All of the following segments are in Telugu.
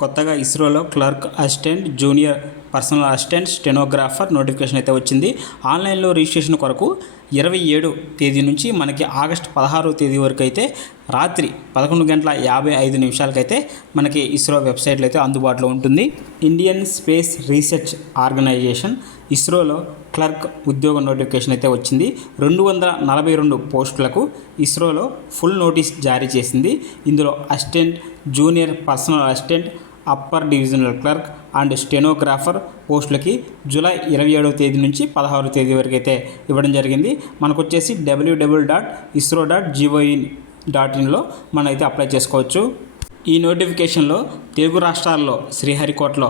కొత్తగా ఇస్రోలో clerk assistant, junior personal assistant, stenographer notification అయితే వచ్చింది. ఆన్లైన్లో రిజిస్ట్రేషన్ కొరకు 27 తేదీ నుంచి మనకి ఆగస్టు 16వ తేదీ వరకు అయితే రాత్రి 11:55 మనకి ఇస్రో వెబ్సైట్లో అయితే అందుబాటులో ఉంటుంది. ఇండియన్ స్పేస్ రీసెర్చ్ ఆర్గనైజేషన్ ఇస్రోలో క్లర్క్ ఉద్యోగ నోటిఫికేషన్ అయితే వచ్చింది. 242 పోస్టులకు ఇస్రోలో ఫుల్ నోటీస్ జారీ చేసింది. ఇందులో assistant, junior personal assistant, upper divisional clerk and stenographer పోస్టులకి జూలై 27వ తేదీ నుంచి 16వ తేదీ వరకు అయితే ఇవ్వడం జరిగింది. మనకు వచ్చేసి www.isro.gov.in మనం అయితే అప్లై చేసుకోవచ్చు. ఈ నోటిఫికేషన్లో తెలుగు రాష్ట్రాల్లో శ్రీహరికోటలో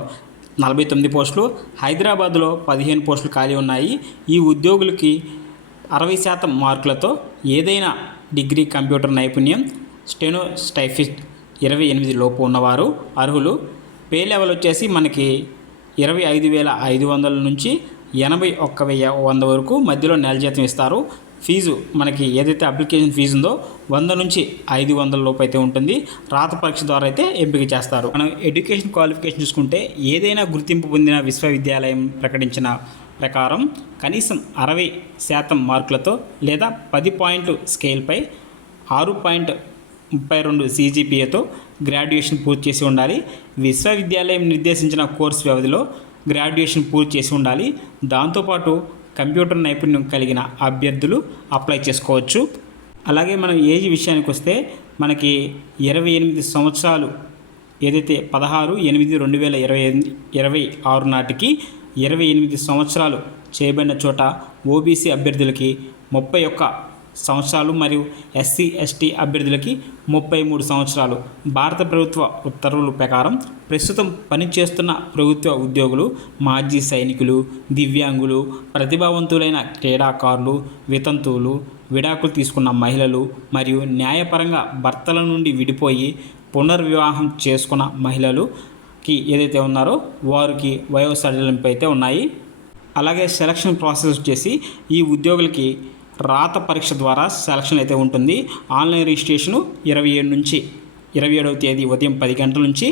49 పోస్టులు, హైదరాబాద్లో 15 పోస్టులు ఖాళీ ఉన్నాయి. ఈ ఉద్యోగులకి 60% మార్కులతో ఏదైనా డిగ్రీ కంప్యూటర్ నైపుణ్యం, స్టెనో స్టైఫిస్ట్ 28 లోపు ఉన్నవారు అర్హులు. పే లెవెల్ వచ్చేసి మనకి 25,500 నుంచి 81,100 వరకు మధ్యలో నెల జీతం ఇస్తారు. ఫీజు మనకి ఏదైతే అప్లికేషన్ ఫీజు ఉందో 100 నుంచి 500 లోపు అయితే ఉంటుంది. రాత పరీక్ష ద్వారా అయితే ఎంపిక చేస్తారు. మనం ఎడ్యుకేషన్ క్వాలిఫికేషన్ చూసుకుంటే ఏదైనా గుర్తింపు పొందిన విశ్వవిద్యాలయం ప్రకటించిన ప్రకారం కనీసం 60% మార్కులతో లేదా 10 పాయింట్లు స్కేల్పై 6.32 CGPAతో గ్రాడ్యుయేషన్ పూర్తి చేసి ఉండాలి. విశ్వవిద్యాలయం నిర్దేశించిన కోర్సు వ్యవధిలో గ్రాడ్యుయేషన్ పూర్తి చేసి ఉండాలి. దాంతోపాటు కంప్యూటర్ నైపుణ్యం కలిగిన అభ్యర్థులు అప్లై చేసుకోవచ్చు. అలాగే మనం ఏజ్ విషయానికి వస్తే మనకి 28 సంవత్సరాలు ఏదైతే 16/8/2026 నాటికి 28 సంవత్సరాలు చేయబడిన చోట ఓబీసీ అభ్యర్థులకి 31 సంవత్సరాలు మరియు SC ST అభ్యర్థులకి 33 సంవత్సరాలు. భారత ప్రభుత్వ ఉత్తర్వుల ప్రకారం ప్రస్తుతం పనిచేస్తున్న ప్రభుత్వ ఉద్యోగులు, మాజీ సైనికులు, దివ్యాంగులు, ప్రతిభావంతులైన క్రీడాకారులు, వితంతువులు, విడాకులు తీసుకున్న మహిళలు మరియు న్యాయపరంగా భర్తల నుండి విడిపోయి పునర్వివాహం చేసుకున్న మహిళలుకి ఏదైతే ఉన్నారో వారికి వయో సడలింపు అయితే ఉన్నాయి. అలాగే సెలక్షన్ ప్రాసెస్ వచ్చేసి ఈ ఉద్యోగులకి రాత పరీక్ష ద్వారా సెలక్షన్ అయితే ఉంటుంది. ఆన్లైన్ రిజిస్ట్రేషను 27వ తేదీ ఉదయం 10 గంటల నుంచి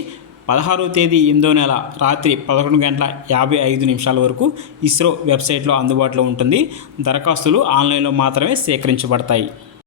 16వ తేదీ 8వ నెల రాత్రి 11:55 వరకు ఇస్రో వెబ్సైట్లో అందుబాటులో ఉంటుంది. దరఖాస్తులు ఆన్లైన్లో మాత్రమే సేకరించబడతాయి.